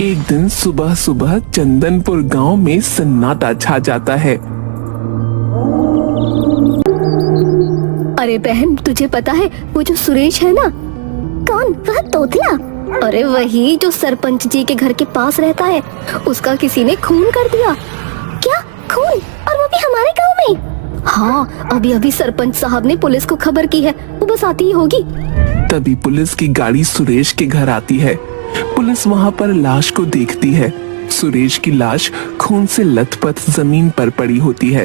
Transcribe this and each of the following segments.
एक दिन सुबह सुबह चंदनपुर गांव में सन्नाटा छा जाता है। अरे बहन, तुझे पता है वो जो सुरेश है ना? कौन? वह तोतला? अरे वही जो सरपंच जी के घर के पास रहता है, उसका किसी ने खून कर दिया। क्या खून? और वो भी हमारे गांव में? हाँ, अभी अभी सरपंच साहब ने पुलिस को खबर की है, वो बस आती ही होगी। तभी पुलिस की गाड़ी सुरेश के घर आती है। पुलिस वहाँ पर लाश को देखती है। सुरेश की लाश खून से लथपथ जमीन पर पड़ी होती है।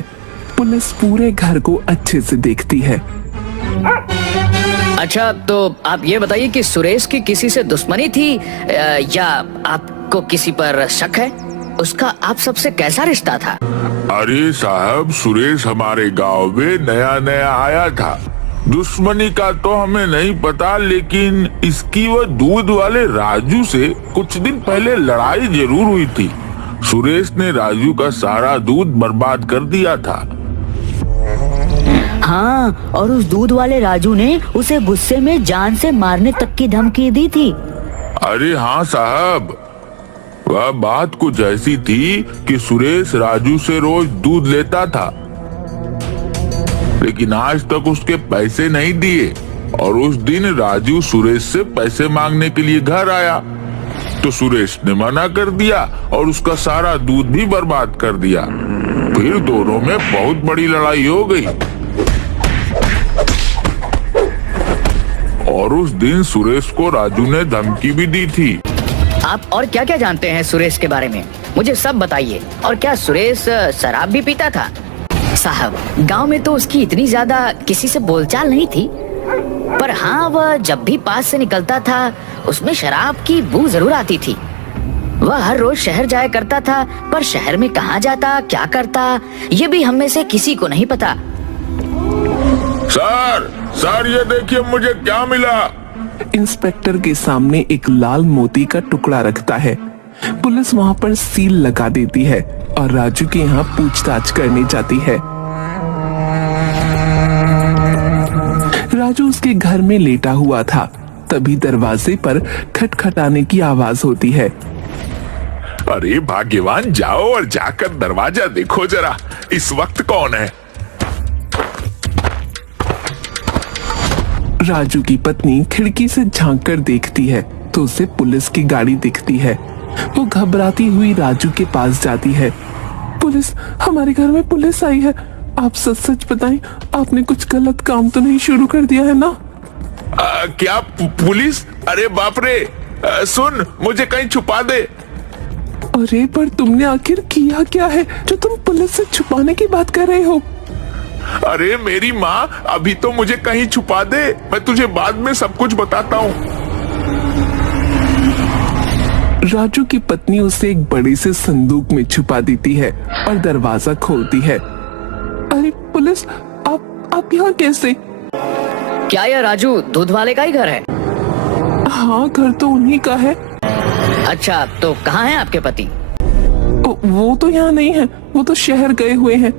पुलिस पूरे घर को अच्छे से देखती है। अच्छा, तो आप ये बताइए कि सुरेश की किसी से दुश्मनी थी या आपको किसी पर शक है? उसका आप सबसे कैसा रिश्ता था? अरे साहब, सुरेश हमारे गांव में नया नया आया था। दुश्मनी का तो हमें नहीं पता, लेकिन इसकी वो दूध वाले राजू से कुछ दिन पहले लड़ाई जरूर हुई थी। सुरेश ने राजू का सारा दूध बर्बाद कर दिया था। हाँ, और उस दूध वाले राजू ने उसे गुस्से में जान से मारने तक की धमकी दी थी। अरे हाँ साहब, वह बात कुछ ऐसी थी कि सुरेश राजू से रोज दूध लेता था, लेकिन आज तक उसके पैसे नहीं दिए। और उस दिन राजू सुरेश से पैसे मांगने के लिए घर आया तो सुरेश ने मना कर दिया और उसका सारा दूध भी बर्बाद कर दिया। फिर दोनों में बहुत बड़ी लड़ाई हो गई और उस दिन सुरेश को राजू ने धमकी भी दी थी। आप और क्या क्या जानते हैं सुरेश के बारे में? मुझे सब बताइए। और क्या सुरेश शराब भी पीता था? साहब, गांव में तो उसकी इतनी ज्यादा किसी से बोलचाल नहीं थी, पर हाँ, वह जब भी पास से निकलता था उसमें शराब की बू जरूर आती थी। वह हर रोज शहर जाया करता था, पर शहर में कहाँ जाता, क्या करता, ये भी हम में से किसी को नहीं पता। सर, ये देखिए मुझे क्या मिला। इंस्पेक्टर के सामने एक लाल मोती का टुकड़ा रखता है। पुलिस वहाँ पर सील लगा देती है और राजू के यहाँ पूछताछ करने जाती है। राजू उसके घर में लेटा हुआ था। तभी दरवाजे पर खटखटाने की आवाज होती है। अरे भाग्यवान, जाओ और जाकर दरवाजा देखो जरा, इस वक्त कौन है। राजू की पत्नी खिड़की से झांककर देखती है तो उसे पुलिस की गाड़ी दिखती है। वो घबराती हुई राजू के पास जाती है। पुलिस, हमारे घर में पुलिस आई है। आप सच सच बताएं, आपने कुछ गलत काम तो नहीं शुरू कर दिया है ना? क्या पुलिस? अरे बाप रे, सुन, मुझे कहीं छुपा दे। अरे पर तुमने आखिर किया क्या है जो तुम पुलिस से छुपाने की बात कर रहे हो? अरे मेरी माँ, अभी तो मुझे कहीं छुपा दे, मैं तुझे बाद में सब कुछ बताता हूँ। राजू की पत्नी उसे एक बड़े से संदूक में छुपा देती है और दरवाजा खोलती है। अरे पुलिस, आप यहाँ कैसे? क्या यह राजू दूध वाले का ही घर है? हाँ, घर तो उन्हीं का है। अच्छा, तो कहाँ है आपके पति? वो तो यहाँ नहीं है, वो तो शहर गए हुए हैं।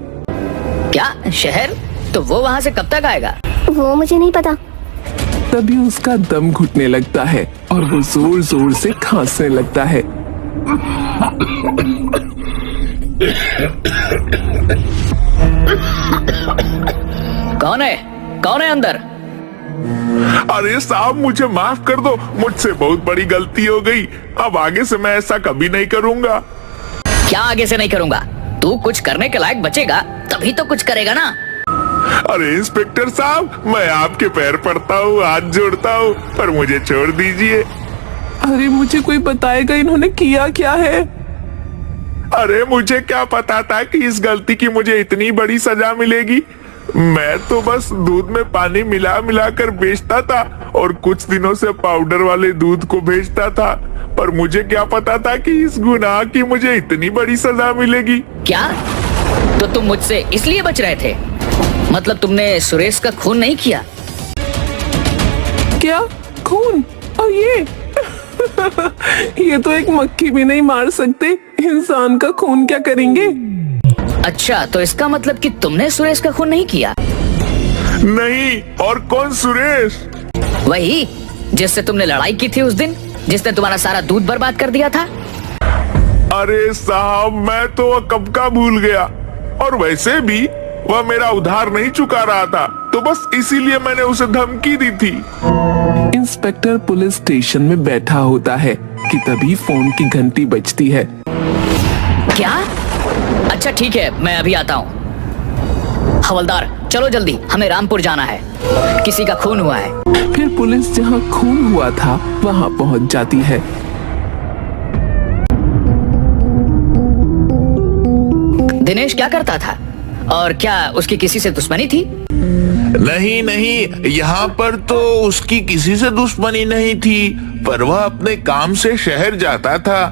क्या शहर? तो वो वहाँ से कब तक आएगा? वो मुझे नहीं पता। तभी उसका दम घुटने लगता है और वो जोर जोर से खांसने लगता है। कौन है? कौन है अंदर? अरे साहब, मुझे माफ कर दो, मुझसे बहुत बड़ी गलती हो गई। अब आगे से मैं ऐसा कभी नहीं करूँगा। क्या आगे से नहीं करूँगा? तू कुछ करने के लायक बचेगा तभी तो कुछ करेगा ना। अरे इंस्पेक्टर साहब, मैं आपके पैर पड़ता हूँ, हाथ जोड़ता हूँ, पर मुझे छोड़ दीजिए। अरे मुझे कोई बताएगा इन्होंने किया क्या है? अरे मुझे क्या पता था कि इस गलती की मुझे इतनी बड़ी सजा मिलेगी। मैं तो बस दूध में पानी मिला मिला कर बेचता था और कुछ दिनों से पाउडर वाले दूध को बेचता था, पर मुझे क्या पता था कि इस गुनाह की मुझे इतनी बड़ी सजा मिलेगी। क्या? तो तुम मुझसे इसलिए बच रहे थे? मतलब तुमने सुरेश का खून नहीं किया? क्या खून? और ये ये तो एक मक्खी भी नहीं मार सकते, इंसान का खून क्या करेंगे? अच्छा, तो इसका मतलब कि तुमने सुरेश का खून नहीं किया? नहीं, और कौन सुरेश? वही जिससे तुमने लड़ाई की थी उस दिन, जिसने तुम्हारा सारा दूध बर्बाद कर दिया था। अरे साहब, मैं तो वह कब का भूल गया, और वैसे भी वह मेरा उधार नहीं चुका रहा था, तो बस इसीलिए मैंने उसे धमकी दी थी। इंस्पेक्टर पुलिस स्टेशन में बैठा होता है कि तभी फोन की घंटी बजती है। क्या? अच्छा ठीक है, मैं अभी आता हूँ। हवलदार चलो जल्दी, हमें रामपुर जाना है, किसी का खून हुआ है। फिर पुलिस जहाँ खून हुआ था वहाँ पहुँच जाती है। दिनेश क्या करता था और क्या उसकी किसी से दुश्मनी थी? नहीं नहीं, यहाँ पर तो उसकी किसी से दुश्मनी नहीं थी, पर वह अपने काम से शहर जाता था,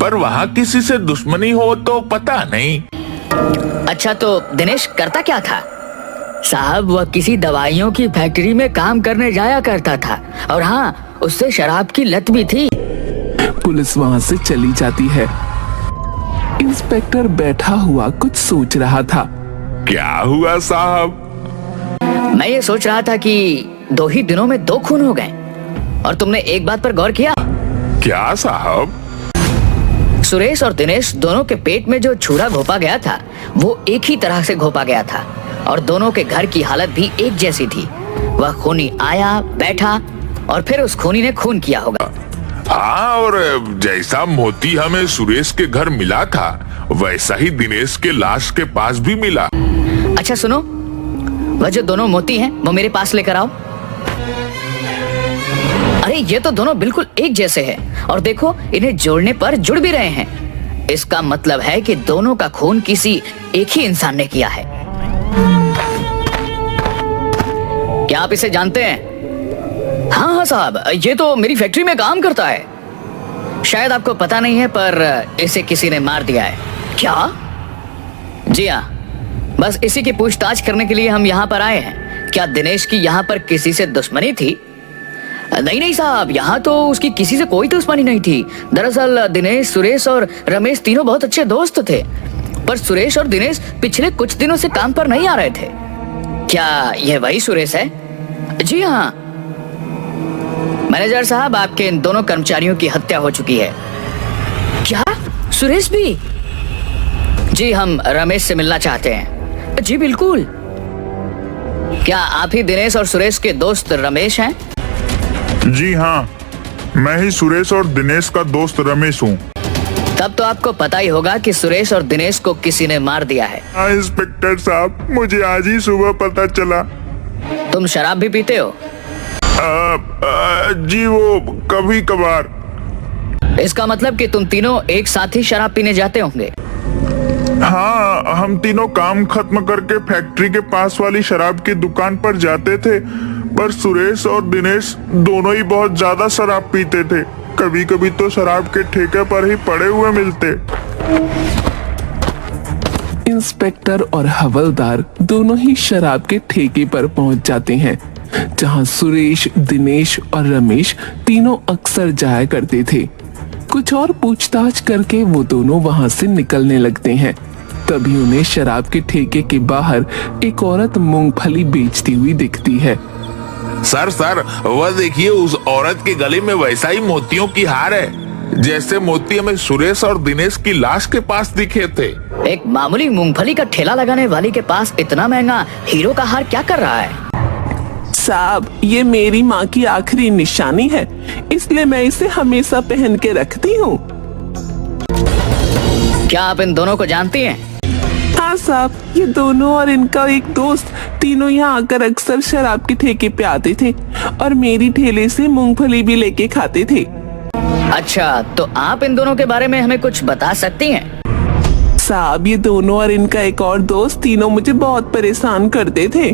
पर वहाँ किसी से दुश्मनी हो तो पता नहीं। अच्छा तो दिनेश करता क्या था? साहब वह किसी दवाइयों की फैक्ट्री में काम करने जाया करता था, और हाँ उससे शराब की लत भी थी। पुलिस वहाँ से चली जाती है। इंस्पेक्टर बैठा हुआ कुछ सोच रहा था। क्या हुआ साहब? मैं ये सोच रहा था कि 2 ही दिनों में 2 खून हो गए, और तुमने एक बात पर गौर किया? क्या साहब? सुरेश और दिनेश दोनों के पेट में जो छुरा घोपा गया था वो एक ही तरह से घोपा गया था, और दोनों के घर की हालत भी एक जैसी थी। वह खूनी आया, बैठा, और फिर उस खूनी ने खून किया होगा। हाँ, और जैसा मोती हमें सुरेश के घर मिला था वैसा ही दिनेश के लाश के पास भी मिला। अच्छा सुनो, वह जो दोनों मोती हैं वो मेरे पास लेकर आओ। अरे ये तो दोनों बिल्कुल एक जैसे हैं, और देखो इन्हें जोड़ने पर जुड़ भी रहे हैं। इसका मतलब है कि दोनों का खून किसी एक ही इंसान ने किया है। क्या आप इसे जानते हैं? हाँ हाँ साहब, ये तो मेरी फैक्ट्री में काम करता है। शायद आपको पता नहीं है, पर इसे किसी ने मार दिया है। क्या? जी हाँ, बस इसी की पूछताछ करने के लिए हम यहाँ पर आए हैं। क्या दिनेश की यहाँ पर किसी से दुश्मनी थी? नहीं नहीं साहब, यहाँ तो उसकी किसी से कोई दुश्मनी नहीं थी। दरअसल दिनेश, सुरेश और रमेश तीनों बहुत अच्छे दोस्त थे, पर सुरेश और दिनेश पिछले कुछ दिनों से काम पर नहीं आ रहे थे। क्या यह वही सुरेश है? जी हाँ मैनेजर साहब, आपके इन दोनों कर्मचारियों की हत्या हो चुकी है। क्या? सुरेश भी? जी, हम रमेश से मिलना चाहते हैं। जी बिल्कुल। क्या आप ही दिनेश और सुरेश के दोस्त रमेश हैं? जी हाँ, मैं ही सुरेश और दिनेश का दोस्त रमेश हूँ। तब तो आपको पता ही होगा कि सुरेश और दिनेश को किसी ने मार दिया है। हाँ इंस्पेक्टर साहब, मुझे आज ही सुबह पता चला। तुम शराब भी पीते हो? जी वो कभी कभार। इसका मतलब कि तुम तीनों एक साथ ही शराब पीने जाते होंगे। हाँ, हम तीनों काम खत्म करके फैक्ट्री के पास वाली शराब की दुकान पर जाते थे, पर सुरेश और दिनेश दोनों ही बहुत ज्यादा शराब पीते थे। कभी कभी तो शराब के ठेके पर ही पड़े हुए मिलते। इंस्पेक्टर और हवलदार दोनों ही शराब के ठेके पर पहुंच जाते हैं, जहां सुरेश, दिनेश और रमेश तीनों अक्सर जाया करते थे। कुछ और पूछताछ करके वो दोनों वहां से निकलने लगते हैं। तभी उन्हें शराब के ठेके के बाहर एक औरत मूंगफली बेचती हुई दिखती है। सर, वह देखिए, उस औरत के गले में वैसा ही मोतियों की हार है जैसे मोती हमें सुरेश और दिनेश की लाश के पास दिखे थे। एक मामूली मूंगफली का ठेला लगाने वाली के पास इतना महंगा हीरो का हार क्या कर रहा है? साहब, ये मेरी माँ की आखिरी निशानी है, इसलिए मैं इसे हमेशा पहन के रखती हूँ। क्या आप इन दोनों को जानती हैं? हाँ साहब, ये दोनों और इनका एक दोस्त तीनों यहाँ आकर अक्सर शराब के ठेके पे आते थे और मेरी ठेले से मूंगफली भी लेके खाते थे। अच्छा, तो आप इन दोनों के बारे में हमें कुछ बता सकती हैं? साहब, ये दोनों और इनका एक और दोस्त तीनों मुझे बहुत परेशान करते थे।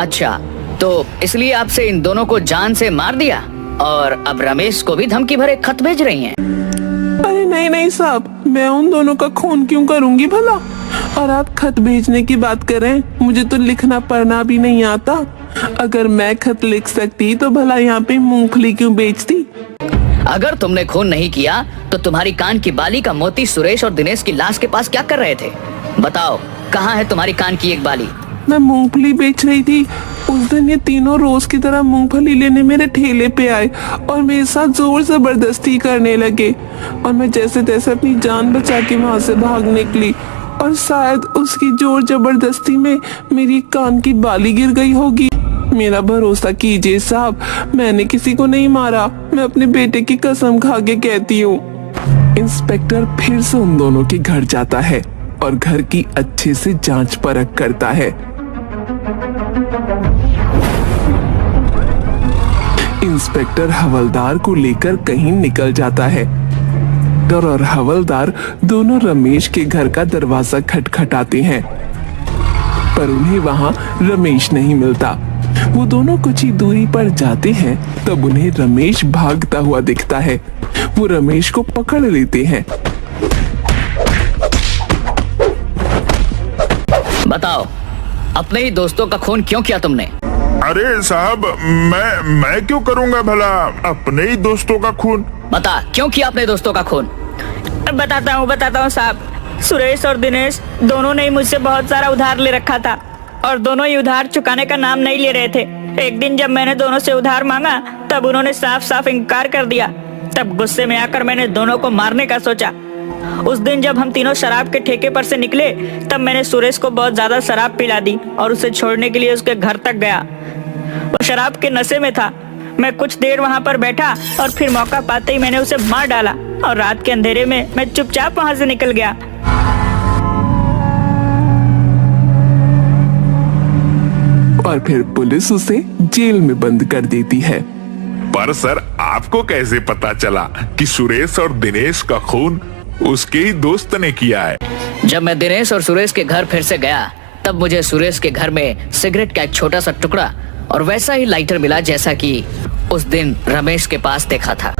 अच्छा, तो इसलिए आपसे इन दोनों को जान से मार दिया और अब रमेश को भी धमकी भरे खत भेज रही हैं। अरे नहीं साहब, मैं उन दोनों का खून क्यों करूंगी भला? और आप खत भेजने की बात करें, मुझे तो लिखना पढ़ना भी नहीं आता। अगर मैं खत लिख सकती तो भला यहाँ पे मूंगफली क्यों बेचती? अगर तुमने खून नहीं किया तो तुम्हारी कान की बाली का मोती सुरेश और दिनेश की लाश के पास क्या कर रहे थे? बताओ, कहाँ है तुम्हारी कान की एक बाली? मैं मूंगफली बेच रही थी, उस दिन ये तीनों रोज की तरह मूंगफली लेने मेरे ठेले पे आए और मेरे साथ जोर जबरदस्ती करने लगे और मैं जैसे तैसे अपनी जान बचा के वहां से भाग निकली और शायद उसकी जोर जबरदस्ती में मेरी कान की बाली गिर गई होगी। मेरा भरोसा कीजिए साहब, मैंने किसी को नहीं मारा, मैं अपने बेटे की कसम खा के कहती हूँ। इंस्पेक्टर फिर से उन दोनों के घर जाता है और घर की अच्छे से जांच परख करता है। इंस्पेक्टर हवलदार को लेकर कहीं निकल जाता है और हवलदार दोनों रमेश के घर का दरवाजा खटखटाते हैं, पर उन्हें वहां रमेश नहीं मिलता। वो दोनों कुछ ही दूरी पर जाते हैं तब उन्हें रमेश भागता हुआ दिखता है। वो रमेश को पकड़ लेते हैं। बताओ, अपने ही दोस्तों का खून क्यों किया तुमने? अरे साहब, मैं क्यों करूंगा भला अपने ही दोस्तों का खून? बता, क्यों किया अपने दोस्तों का खून? बताता हूँ साहब। सुरेश और दिनेश दोनों ने ही मुझसे बहुत सारा उधार ले रखा था और दोनों ही उधार चुकाने का नाम नहीं ले रहे थे। एक दिन जब मैंने दोनों से उधार मांगा तब उन्होंने साफ साफ इनकार कर दिया। तब गुस्से में आकर मैंने दोनों को मारने का सोचा। उस दिन जब हम तीनों शराब के ठेके पर से निकले तब मैंने सुरेश को बहुत ज्यादा शराब पिला दी और उसे छोड़ने के लिए उसके घर तक गया। वो शराब के नशे में था। मैं कुछ देर वहाँ पर बैठा और फिर मौका पाते ही मैंने उसे मार डाला और रात के अंधेरे में मैं चुपचाप वहाँ से निकल गया। और फिर पुलिस उसे जेल में बंद कर देती है। पर सर, आपको कैसे पता चला कि सुरेश और दिनेश का खून उसके ही दोस्त ने किया है? जब मैं दिनेश और सुरेश के घर फिर से गया तब मुझे सुरेश के घर में सिगरेट का एक छोटा सा टुकड़ा और वैसा ही लाइटर मिला जैसा कि उस दिन रमेश के पास देखा था।